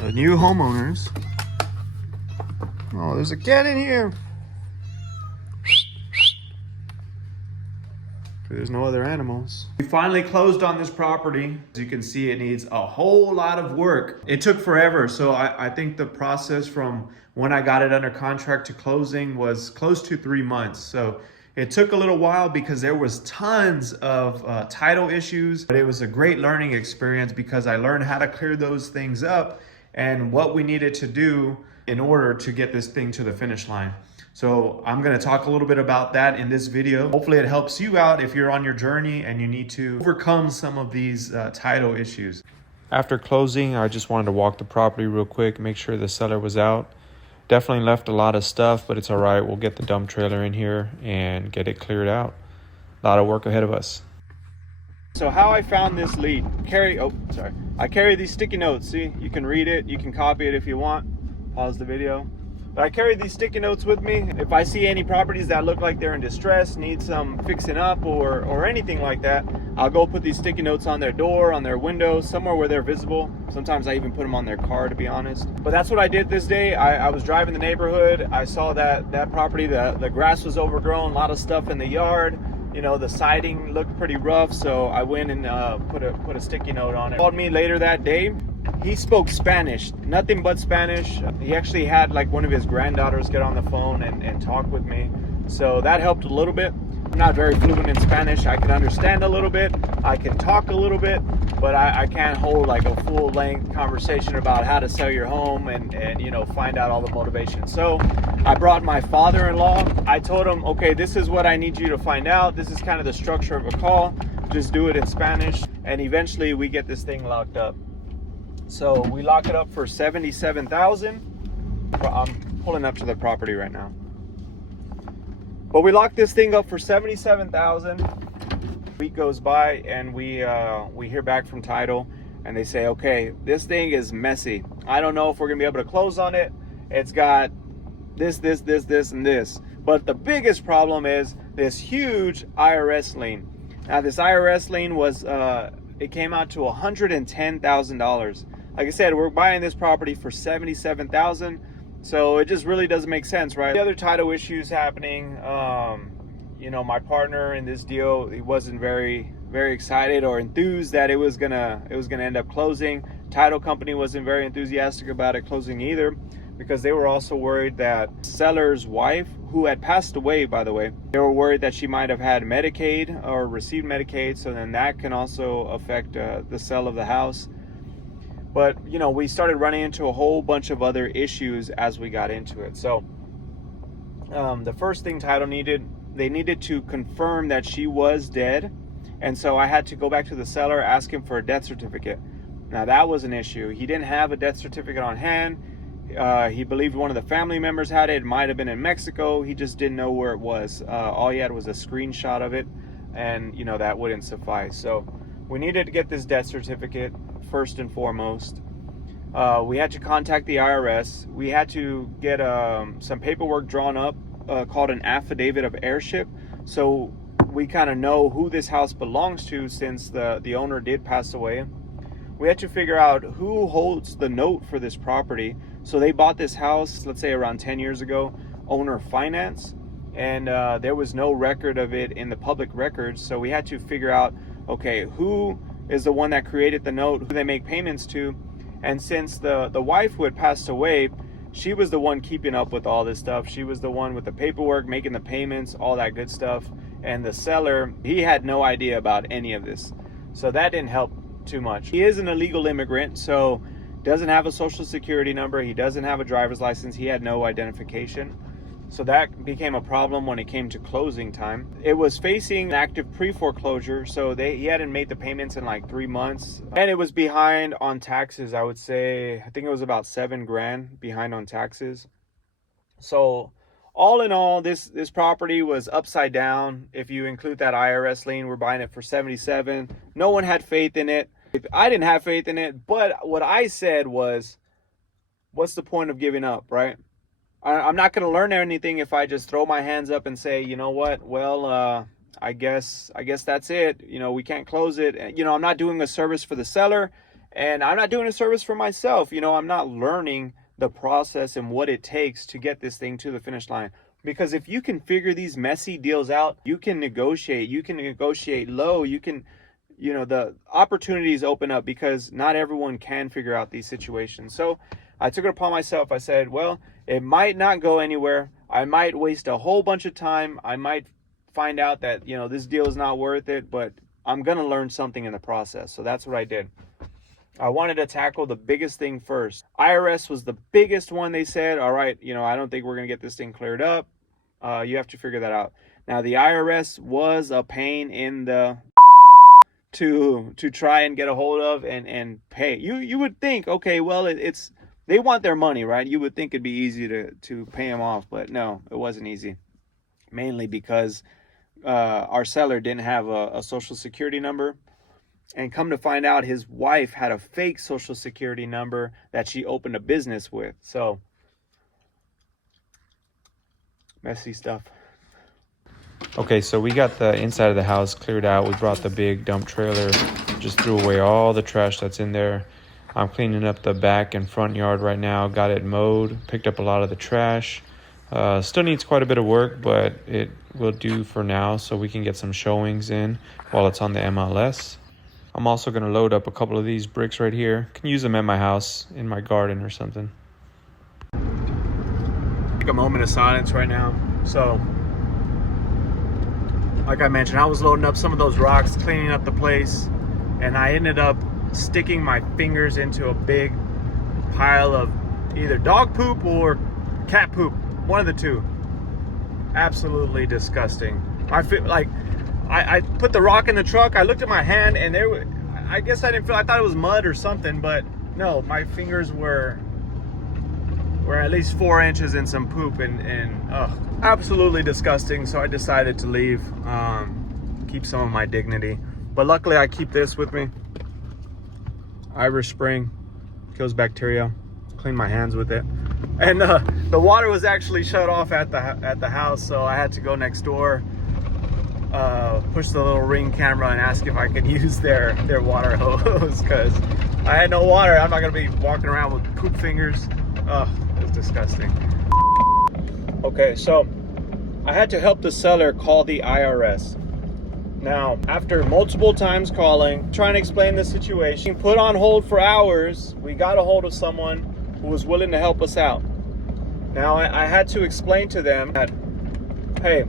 The new homeowners. Oh, there's a cat in here. There's no other animals. We finally closed on this property. As you can see, it needs a whole lot of work. It took forever. So I think the process from when I got it under contract to closing was close to 3 months. So it took a little while because there was tons of title issues, but it was a great learning experience because I learned how to clear those things up and what we needed to do in order to get this thing to the finish line. So I'm going to talk a little bit about that in this video. Hopefully it helps you out if you're on your journey and you need to overcome some of these title issues. After closing, I just wanted to walk the property real quick, make sure the seller was out. Definitely left a lot of stuff, but it's all right. We'll get the dump trailer in here and get it cleared out. A lot of work ahead of us. So how I found this lead, I carry these sticky notes. See, you can read it, you can copy it if you want. Pause the video. But I carry these sticky notes with me. If I see any properties that look like they're in distress, need some fixing up or anything like that, I'll go put these sticky notes on their door, on their window, somewhere where they're visible. Sometimes I even put them on their car, to be honest. But that's what I did this day. I was driving the neighborhood. I saw that property, the grass was overgrown, a lot of stuff in the yard. You know, the siding looked pretty rough, so I went and put a sticky note on it. He called me later that day. He spoke Spanish, nothing but Spanish. He actually had like one of his granddaughters get on the phone and talk with me. So that helped a little bit. I'm not very fluent in Spanish. I can understand a little bit. I can talk a little bit, but I can't hold like a full length conversation about how to sell your home and you know, find out all the motivation. So I brought my father-in-law. I told him, okay, this is what I need you to find out. This is kind of the structure of a call. Just do it in Spanish. And eventually we get this thing locked up. So we lock it up for $77,000. I'm pulling up to the property right now. But we locked this thing up for $77,000. Week goes by and we hear back from title and they say, okay, this thing is messy. I don't know if we're gonna be able to close on it. It's got this, and this. But the biggest problem is this huge IRS lien. Now this IRS lien was, it came out to $110,000. Like I said, we're buying this property for $77,000, so it just really doesn't make sense, right? The other title issues happening. You know, my partner in this deal, he wasn't very excited or enthused that it was gonna end up closing. Title company wasn't very enthusiastic about it closing either, because they were also worried that seller's wife, who had passed away, by the way, they were worried that she might have had Medicaid or received Medicaid, so then that can also affect the sale of the house. But, you know, we started running into a whole bunch of other issues as we got into it. So the first thing title needed, they needed to confirm that she was dead. And so I had to go back to the seller, ask him for a death certificate. Now that was an issue. He didn't have a death certificate on hand. He believed one of the family members had it. It might have been in Mexico. He just didn't know where it was. All he had was a screenshot of it, and you know, that wouldn't suffice. So we needed to get this death certificate first and foremost. We had to contact the IRS. We had to get some paperwork drawn up called an affidavit of heirship, so we kind of know who this house belongs to, since the owner did pass away. We had to figure out who holds the note for this property. So they bought this house, let's say around 10 years ago, owner finance, and there was no record of it in the public records. So we had to figure out, okay, who is the one that created the note, who they make payments to. And since the wife who had passed away, she was the one keeping up with all this stuff. She was the one with the paperwork, making the payments, all that good stuff. And the seller, he had no idea about any of this. So that didn't help too much. He is an illegal immigrant, so doesn't have a social security number. He doesn't have a driver's license. He had no identification. So that became a problem when it came to closing time. It was facing active pre-foreclosure, so he hadn't made the payments in like 3 months. And it was behind on taxes, I would say. I think it was about $7,000 behind on taxes. So all in all, this property was upside down. If you include that IRS lien, we're buying it for $77,000. No one had faith in it. I didn't have faith in it, but what I said was, what's the point of giving up, right? I'm not going to learn anything if I just throw my hands up and say, you know what, well, I guess that's it. You know, we can't close it. You know, I'm not doing a service for the seller, And I'm not doing a service for myself. You know, I'm not learning the process and what it takes to get this thing to the finish line. Because if you can figure these messy deals out, you can negotiate low, the opportunities open up, because not everyone can figure out these situations. So I took it upon myself. I said, well, it might not go anywhere. I might waste a whole bunch of time. I might find out that, this deal is not worth it, but I'm going to learn something in the process. So that's what I did. I wanted to tackle the biggest thing first. IRS was the biggest one. They said, all right, I don't think we're going to get this thing cleared up. You have to figure that out. Now, the IRS was a pain in the to try and get a hold of and pay. You would think, okay, well, it's they want their money, right? You would think it'd be easy to pay them off, but no, it wasn't easy. Mainly because our seller didn't have a social security number. And come to find out, his wife had a fake social security number that she opened a business with. So, messy stuff. Okay, so we got the inside of the house cleared out. We brought the big dump trailer, just threw away all the trash that's in there. I'm cleaning up the back and front yard right now. Got it mowed, picked up a lot of the trash. Still needs quite a bit of work, but it will do for now, so we can get some showings in while it's on the MLS. I'm also going to load up a couple of these bricks right here. Can use them at my house, in my garden or something. Take a moment of silence right now. So, like I mentioned, I was loading up some of those rocks, cleaning up the place, and I ended up sticking my fingers into a big pile of either dog poop or cat poop. One of the two. Absolutely disgusting. I put the rock in the truck. I looked at my hand, and I guess I thought it was mud or something, but no, my fingers were at least 4 inches in some poop, and absolutely disgusting. So I decided to leave, keep some of my dignity. But luckily I keep this with me. Irish Spring, kills bacteria. Clean my hands with it. And the water was actually shut off at the house, so I had to go next door, push the little Ring camera and ask if I could use their water hose, because I had no water. I'm not gonna be walking around with poop fingers. It was disgusting. Okay, so I had to help the seller call the IRS. Now, after multiple times calling, trying to explain the situation, put on hold for hours, we got a hold of someone who was willing to help us out. Now, I had to explain to them that, hey,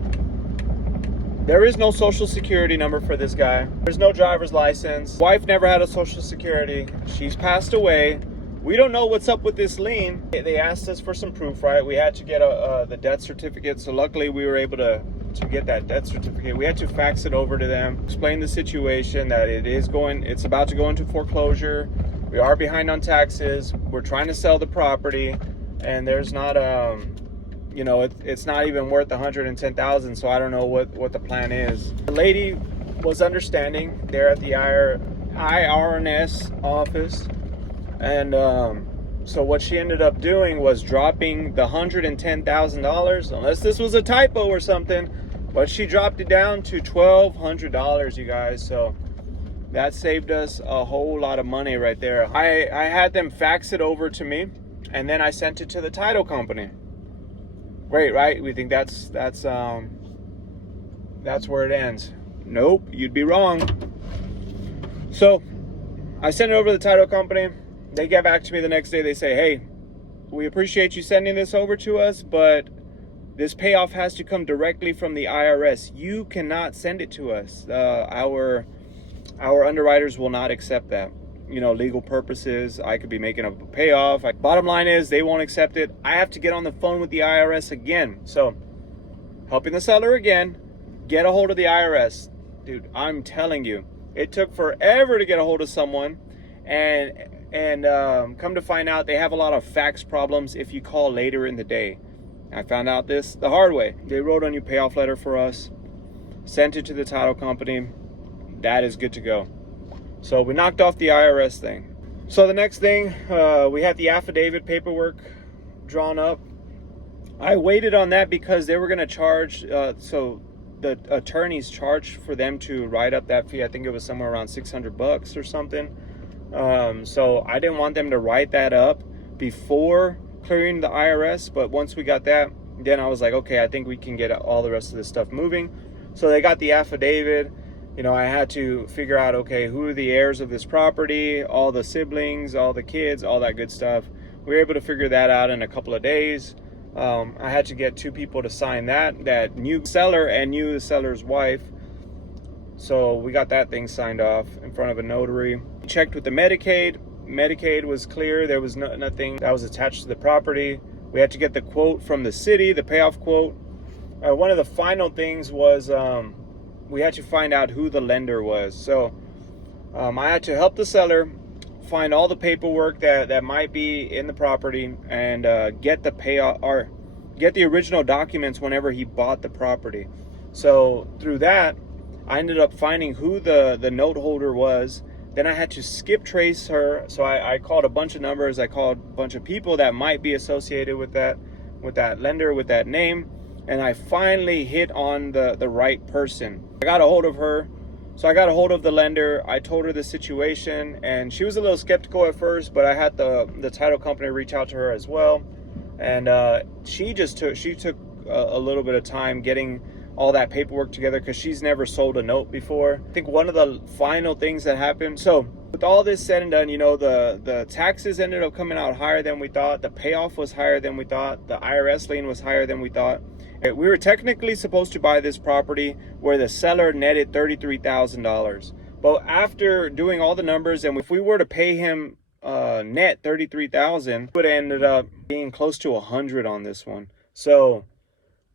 there is no social security number for this guy. There's no driver's license. Wife never had a social security. She's passed away. We don't know what's up with this lien. They asked us for some proof, right? We had to get the death certificate. So luckily we were able to get that death certificate. We had to fax it over to them, explain the situation, that it's about to go into foreclosure. We are behind on taxes. We're trying to sell the property, and there's not it's not even worth $110,000. So I don't know what the plan is. The lady was understanding there at the IRS office, and so what she ended up doing was dropping the $110,000, unless this was a typo or something, but she dropped it down to $1,200, you guys. So that saved us a whole lot of money right there. I had them fax it over to me, and then I sent it to the title company. Great, right? We think that's where it ends. Nope, you'd be wrong. So I sent it over to the title company. They get back to me the next day. They say, hey, we appreciate you sending this over to us, but this payoff has to come directly from the IRS. You cannot send it to us. Our underwriters will not accept that. Legal purposes, I could be making a payoff. Bottom line is, they won't accept it. I have to get on the phone with the IRS again. So, helping the seller again, get a hold of the IRS. Dude, I'm telling you, it took forever to get a hold of someone, and come to find out, they have a lot of fax problems if you call later in the day. I found out this the hard way. They wrote a new payoff letter for us, sent it to the title company. That is good to go. So we knocked off the IRS thing. So the next thing, we had the affidavit paperwork drawn up. I waited on that because they were going to charge, so the attorneys charged for them to write up that fee. I think it was somewhere around $600 or something. So I didn't want them to write that up before clearing the IRS, but once we got that, then I was like, okay, I think we can get all the rest of this stuff moving. So they got the affidavit. I had to figure out, okay, who are the heirs of this property, all the siblings, all the kids, all that good stuff. We were able to figure that out in a couple of days. I had to get 2 people to sign that knew the seller and knew the seller's wife. So we got that thing signed off in front of a notary. We checked with the Medicaid. Medicaid was clear. There was nothing that was attached to the property. We had to get the quote from the city, the payoff quote. One of the final things was we had to find out who the lender was. So I had to help the seller find all the paperwork that might be in the property and get the payoff or get the original documents whenever he bought the property. So through that, I ended up finding who the note holder was. Then I had to skip trace her. So I called a bunch of numbers. I called a bunch of people that might be associated with that lender, with that name. And I finally hit on the right person. I got a hold of her. So I got a hold of the lender. I told her the situation, and she was a little skeptical at first, but I had the title company reach out to her as well. And she took a little bit of time getting all that paperwork together because she's never sold a note before. I think one of the final things that happened, so with all this said and done, the taxes ended up coming out higher than we thought. The payoff was higher than we thought. The IRS lien was higher than we thought. We were technically supposed to buy this property where the seller netted $33,000. But after doing all the numbers, and if we were to pay him net $33,000, it would have ended up being close to 100 on this one. So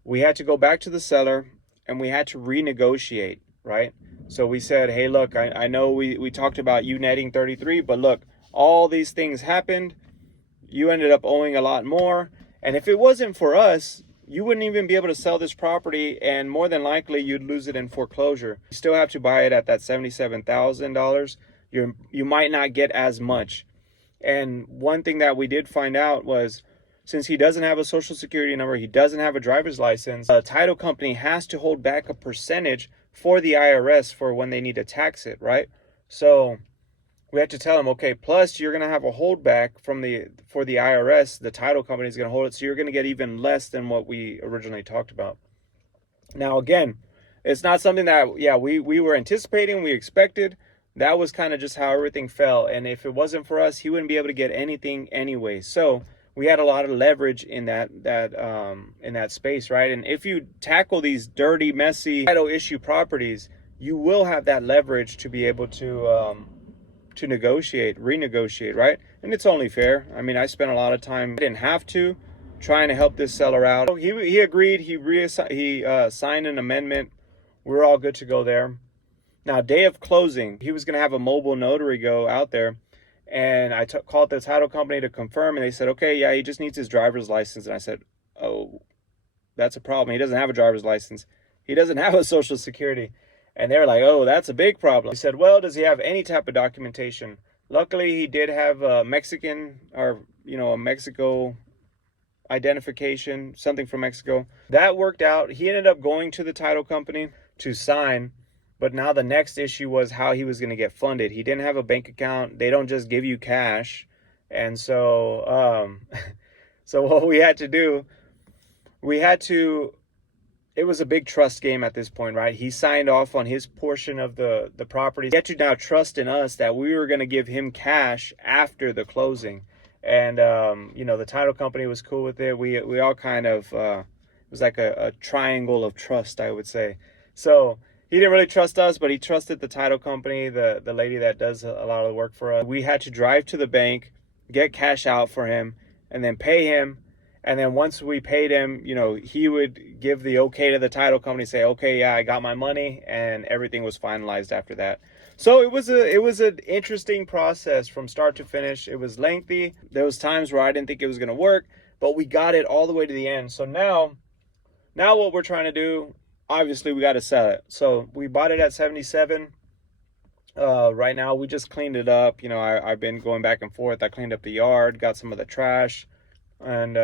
we had to go back to the seller and we had to renegotiate, right? So we said, hey, look, I know we talked about you netting 33, but look, all these things happened. You ended up owing a lot more. And if it wasn't for us, you wouldn't even be able to sell this property, and more than likely you'd lose it in foreclosure. You still have to buy it at that $77,000. You might not get as much. And one thing that we did find out was, since he doesn't have a social security number, he doesn't have a driver's license, the title company has to hold back a percentage for the IRS for when they need to tax it, right? So we had to tell him, okay, plus you're going to have a holdback for the IRS. The title company is going to hold it, so you're going to get even less than what we originally talked about. Now, again, it's not something that, we were anticipating, we expected. That was kind of just how everything fell. And if it wasn't for us, he wouldn't be able to get anything anyway. So we had a lot of leverage in that space, right? And if you tackle these dirty, messy title issue properties, you will have that leverage to be able to renegotiate, right? And it's only fair. I mean, I spent a lot of time, I didn't have to, trying to help this seller out. He agreed. He signed an amendment. We're all good to go there. Now, day of closing, he was going to have a mobile notary go out there. And I called the title company to confirm, and they said, okay, yeah, he just needs his driver's license. And I said, oh, that's a problem. He doesn't have a driver's license. He doesn't have a social security. And they were like, oh, that's a big problem. He said, well, does he have any type of documentation? Luckily, he did have a Mexican or, a Mexico identification, something from Mexico. That worked out. He ended up going to the title company to sign. But now the next issue was how he was going to get funded. He didn't have a bank account. They don't just give you cash. And so, so what we had to do, it was a big trust game at this point, right? He signed off on his portion of the property. He had to now trust in us that we were going to give him cash after the closing. And, the title company was cool with it. We all kind of, it was like a triangle of trust, I would say. So he didn't really trust us, but he trusted the title company, the lady that does a lot of the work for us. We had to drive to the bank, get cash out for him, and then pay him. And then once we paid him, he would give the okay to the title company, say, okay, yeah, I got my money, and everything was finalized after that. So it was an interesting process from start to finish. It was lengthy. There was times where I didn't think it was going to work, but we got it all the way to the end. So now what we're trying to do, obviously we got to sell it. So we bought it at 77. Right now we just cleaned it up. I've been going back and forth. I cleaned up the yard, got some of the trash, and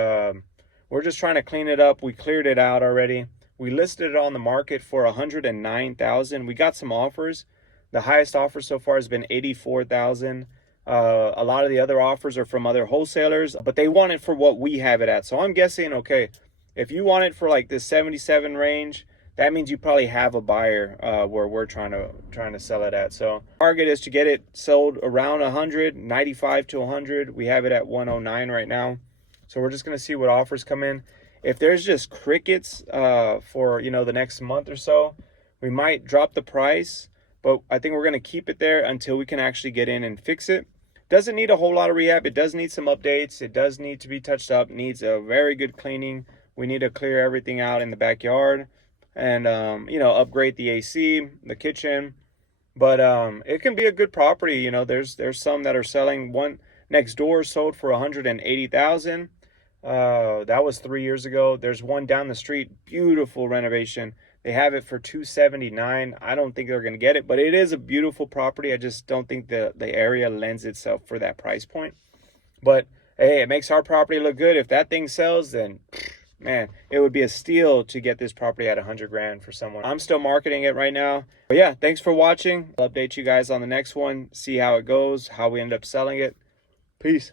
we're just trying to clean it up. We cleared it out already. We listed it on the market for $109,000. We got some offers. The highest offer so far has been $84,000. A lot of the other offers are from other wholesalers, but they want it for what we have it at. So I'm guessing, okay, if you want it for like this 77 range, that means you probably have a buyer where we're trying to sell it at. So target is to get it sold around 100, 95 to 100. We have it at 109 right now. So we're just gonna see what offers come in. If there's just crickets for the next month or so, we might drop the price, but I think we're gonna keep it there until we can actually get in and fix it. Doesn't need a whole lot of rehab. It does need some updates. It does need to be touched up. Needs a very good cleaning. We need to clear everything out in the backyard and upgrade the AC, the kitchen. But it can be a good property. There's some that are selling. One next door sold for 180,000. That was 3 years ago. There's one down the street, beautiful renovation. They have it for 279. I don't think they're going to get it, but it is a beautiful property. I just don't think the area lends itself for that price point. But hey, it makes our property look good. If that thing sells, then man, it would be a steal to get this property at 100 grand for someone. I'm still marketing it right now. But yeah, thanks for watching. I'll update you guys on the next one, see how it goes, how we end up selling it. Peace.